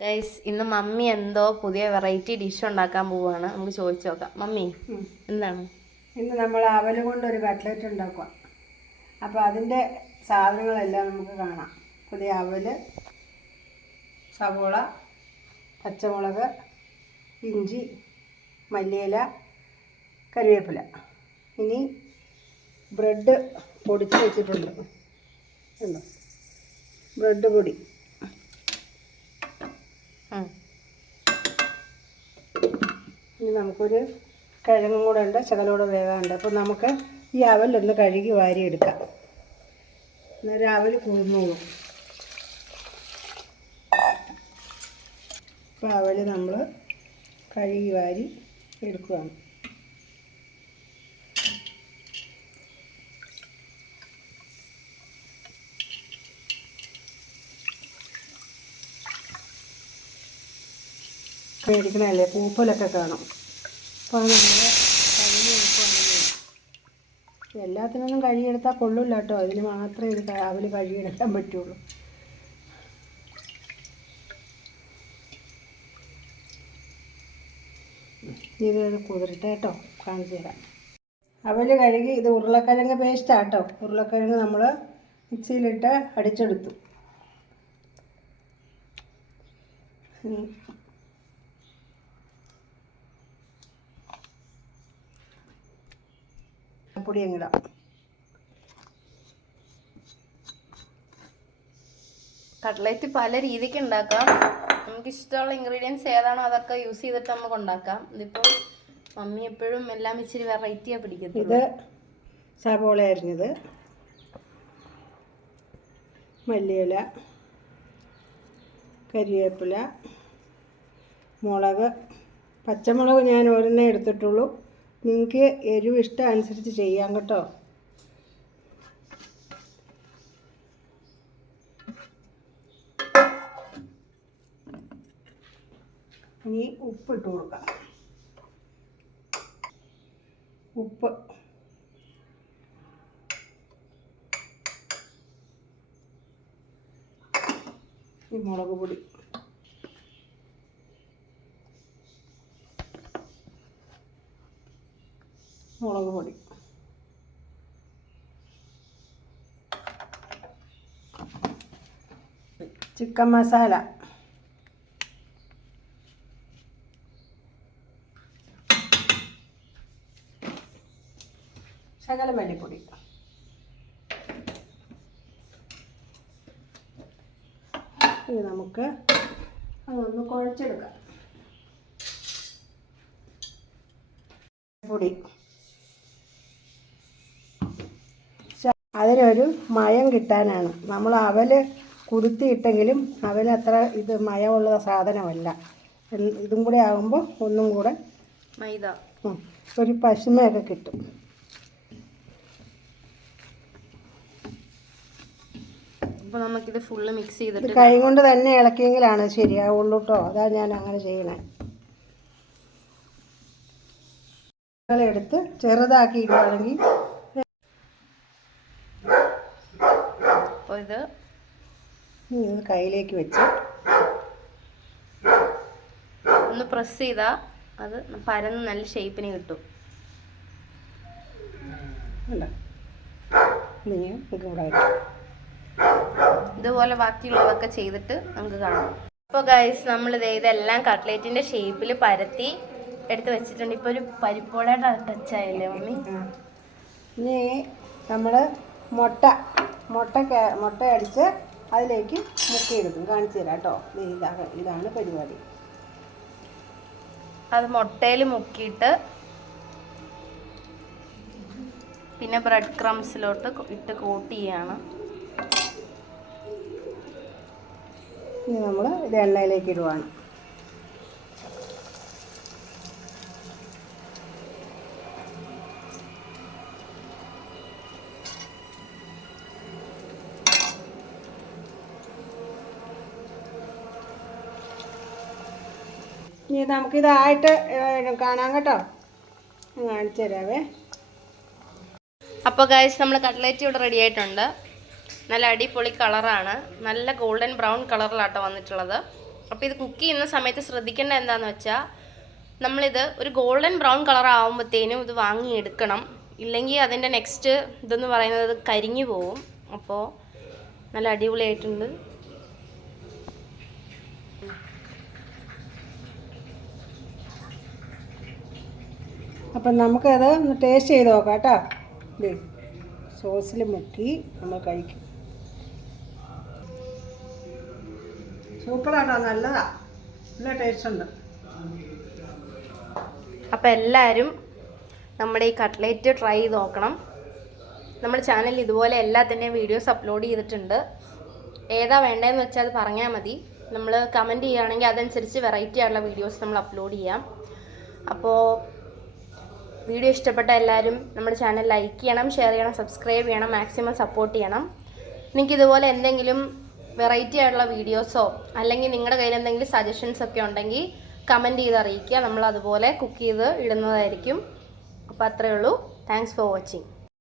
Guys ഇന്ന് mummy എന്തോ പുതിയ വെറൈറ്റി ഡിഷ് ഉണ്ടാക്കാൻ പോവുകയാണ് നമുക്ക് ചോദിച്ചു നോക്കാം. മമ്മി എന്താണ്? ഇന്ന് നമ്മൾ അവൽ കൊണ്ട് ഒരു കട്ട്ലറ്റ് ഉണ്ടാക്കുക. അപ്പോൾ അതിന്റെ സാധനങ്ങളെല്ലാം നമുക്ക് കാണാം. പുതിയ അവൽ സവോള പച്ചമുളക് ഇഞ്ചി മല്ലിയില കറിവേപ്പില ഇനി ബ്രെഡ് പൊടിച്ച് വെച്ചിട്ടുണ്ട്. ബ്രെഡ് പൊടി. ഇനി നമുക്കൊരു കിഴങ്ങും കൂടെ ഉണ്ട് ചകലോടെ വേകാനുണ്ട് അപ്പോൾ നമുക്ക് ഈ അവലൊന്ന് കഴുകി വാരി എടുക്കാം അന്നേരം അവൽ കുതിർന്നോളും അപ്പോൾ അവൽ നമ്മൾ കഴുകി വാരി എടുക്കുകയാണ് മേടിക്കണല്ലേ പൂപ്പലൊക്കെ കാണും. അപ്പോൾ നമ്മൾ കഴുകി എടുക്കുകയാണെങ്കിൽ എല്ലാത്തിനൊന്നും കഴുകിയെടുത്താൽ കൊള്ളില്ല കേട്ടോ അതിന് മാത്രമേ ഇത് രാവിലെ കഴുകിയെടുക്കാൻ പറ്റുള്ളൂ. ഇത് കുതിരട്ടെ കേട്ടോ. കാണിച്ചു തരാം. അവൽ കഴുകി ഇത് ഉരുളക്കിഴങ്ങ് പേസ്റ്റാണ് കേട്ടോ ഉരുളക്കിഴങ്ങ് നമ്മൾ മിക്സിയിലിട്ട് അടിച്ചെടുത്തു. ഇനി പൊടി അങ്ങിടാം കട്ട്ലറ്റ് പല രീതിക്ക് ഉണ്ടാക്കാം. നമുക്ക് ഇഷ്ടമുള്ള ഇൻഗ്രീഡിയൻസ് ഏതാണോ അതൊക്കെ യൂസ് ചെയ്തിട്ട് നമുക്ക് ഉണ്ടാക്കാം. ഇതിപ്പോൾ മമ്മി എപ്പോഴും എല്ലാം ഇച്ചിരി വെറൈറ്റിയാണ് പിടിക്കുന്നത് ഇത് സവോള അരിഞ്ഞത്. മല്ലിയില കരിവേപ്പില മുളക് പച്ചമുളക് ഞാൻ ഒരെണ്ണേ എടുത്തിട്ടുള്ളൂ. നിങ്ങൾക്ക് എരിവ് ഇഷ്ടം അനുസരിച്ച് ചെയ്യാം കേട്ടോ. ഇനി ഉപ്പ് ഇട്ട് കൊടുക്കാം. ഉപ്പ്. ഈ മുളക് പൊടി. മുളക് പൊടി. ചിക്കൻ മസാല. ശകല മല്ലിപ്പൊടി ഇത് നമുക്ക് അതൊന്ന് കുഴച്ചെടുക്കാം. പൊടി അതിനൊരു മയം കിട്ടാനാണ്. നമ്മൾ അവൽ കുതിർത്തിയിട്ടെങ്കിലും അവൽ അത്ര ഇത് മയമുള്ള സാധനമല്ല. ഇതും കൂടെ ആകുമ്പോൾ ഒന്നും കൂടെ മൈദ. ഒരു പശുമയൊക്കെ കിട്ടും. അപ്പോൾ നമുക്കിത് ഫുള്ള് മിക്സ് ചെയ്തിട്ട് കൈ കൊണ്ട് തന്നെ ഇളക്കിയെങ്കിലാണ് ശരിയാവുള്ളൂ കേട്ടോ അതാ ഞാൻ അങ്ങനെ ചെയ്യണേ എടുത്ത് ചെറുതാക്കി അപ്പോൾ ഇത് ഒന്ന് കയ്യിലേക്ക് വെച്ച് ഒന്ന് പ്രസ് ചെയ്താൽ അത് പരന്ന് നല്ല ഷേപ്പിന് കിട്ടും. ഇനി ഇതുപോലെ ബാക്കിയുള്ളതൊക്കെ ചെയ്തിട്ട് നമുക്ക് കാണാം. അപ്പോൾ ഗൈസ് നമ്മൾ ഇതെല്ലാം കട്ട്ലേറ്റിന്റെ ഷേപ്പിൽ പരത്തി എടുത്ത് വെച്ചിട്ടുണ്ട്. ഇപ്പോൾ ഒരു പരിപ്പോടെ ടച്ച് ആയില്ലേ മമ്മി. ഇനി നമ്മൾ മുട്ട മുട്ട മുട്ടയടിച്ച് മുട്ട അടിച്ച് അതിലേക്ക് മുക്കിയെടുക്കും. കാണിച്ചു തരാം കേട്ടോ ഇതാ ഇതാണ് ഇതാണ് പരിപാടി. അത് മുട്ടയിൽ മുക്കിയിട്ട് പിന്നെ ബ്രെഡ് ക്രംസിലോട്ട് ഇട്ട് കോട്ട് ചെയ്യാണ്. ഇനി നമ്മൾ ഇത് എണ്ണയിലേക്ക് ഇടുവാണ്. ഇനി നമുക്കിതായിട്ട് കാണാം കേട്ടോ. കാണിച്ചു തരാവേ. അപ്പോൾ ഗൈസ് നമ്മൾ കട്ട്ലേറ്റ് ഇവിടെ റെഡി ആയിട്ടുണ്ട്. നല്ല അടിപൊളി കളറാണ്. നല്ല ഗോൾഡൻ ബ്രൗൺ കളറിലാട്ടോ വന്നിട്ടുള്ളത്. അപ്പോൾ ഇത് കുക്ക് ചെയ്യുന്ന സമയത്ത് ശ്രദ്ധിക്കേണ്ട എന്താണെന്ന് വെച്ചാൽ നമ്മളിത് ഒരു ഗോൾഡൻ ബ്രൗൺ കളർ ആകുമ്പോഴത്തേനും ഇത് വാങ്ങിയെടുക്കണം ഇല്ലെങ്കിൽ അതിന്റെ നെക്സ്റ്റ് ഇതെന്ന് പറയുന്നത് കരിഞ്ഞു പോവും. അപ്പോൾ നല്ല അടിപൊളിയായിട്ടുണ്ട്. അപ്പം നമുക്കത് ഒന്ന് ടേസ്റ്റ് ചെയ്ത് നോക്കാം കേട്ടോ. ദേ സോസിൽ മുക്കി നമ്മൾ കഴിക്കും. സൂപ്പറാട്ടോ നല്ലതാ. നല്ല ടേസ്റ്റ് ഉണ്ട്. അപ്പോൾ എല്ലാവരും നമ്മുടെ ഈ കട്ട്ലേറ്റ് ട്രൈ ചെയ്ത് നോക്കണം. നമ്മുടെ ചാനലിൽ ഇതുപോലെ എല്ലാത്തിന്റെയും വീഡിയോസ് അപ്ലോഡ് ചെയ്തിട്ടുണ്ട്. ഏതാ വേണ്ടതെന്ന് വെച്ചാൽ അത് പറഞ്ഞാൽ മതി. നമ്മൾ കമന്റ് ചെയ്യുകയാണെങ്കിൽ അതനുസരിച്ച് വെറൈറ്റി ആയിട്ടുള്ള വീഡിയോസ് നമ്മൾ അപ്ലോഡ് ചെയ്യാം. അപ്പോൾ വീഡിയോ ഇഷ്ടപ്പെട്ട എല്ലാവരും നമ്മുടെ ചാനൽ ലൈക്ക് ചെയ്യണം ഷെയർ ചെയ്യണം സബ്സ്ക്രൈബ് ചെയ്യണം മാക്സിമം സപ്പോർട്ട് ചെയ്യണം. നിങ്ങൾക്ക് ഇതുപോലെ എന്തെങ്കിലും വെറൈറ്റി ആയിട്ടുള്ള വീഡിയോസോ അല്ലെങ്കിൽ നിങ്ങളുടെ കയ്യിൽ എന്തെങ്കിലും സജഷൻസ് ഒക്കെ ഉണ്ടെങ്കിൽ കമന്റ് ചെയ്ത് അറിയിക്കുക. നമ്മൾ അതുപോലെ കുക്ക് ചെയ്ത് ഇടുന്നതായിരിക്കും. അപ്പോൾ അത്രയേ ഉള്ളൂ. Thanks for watching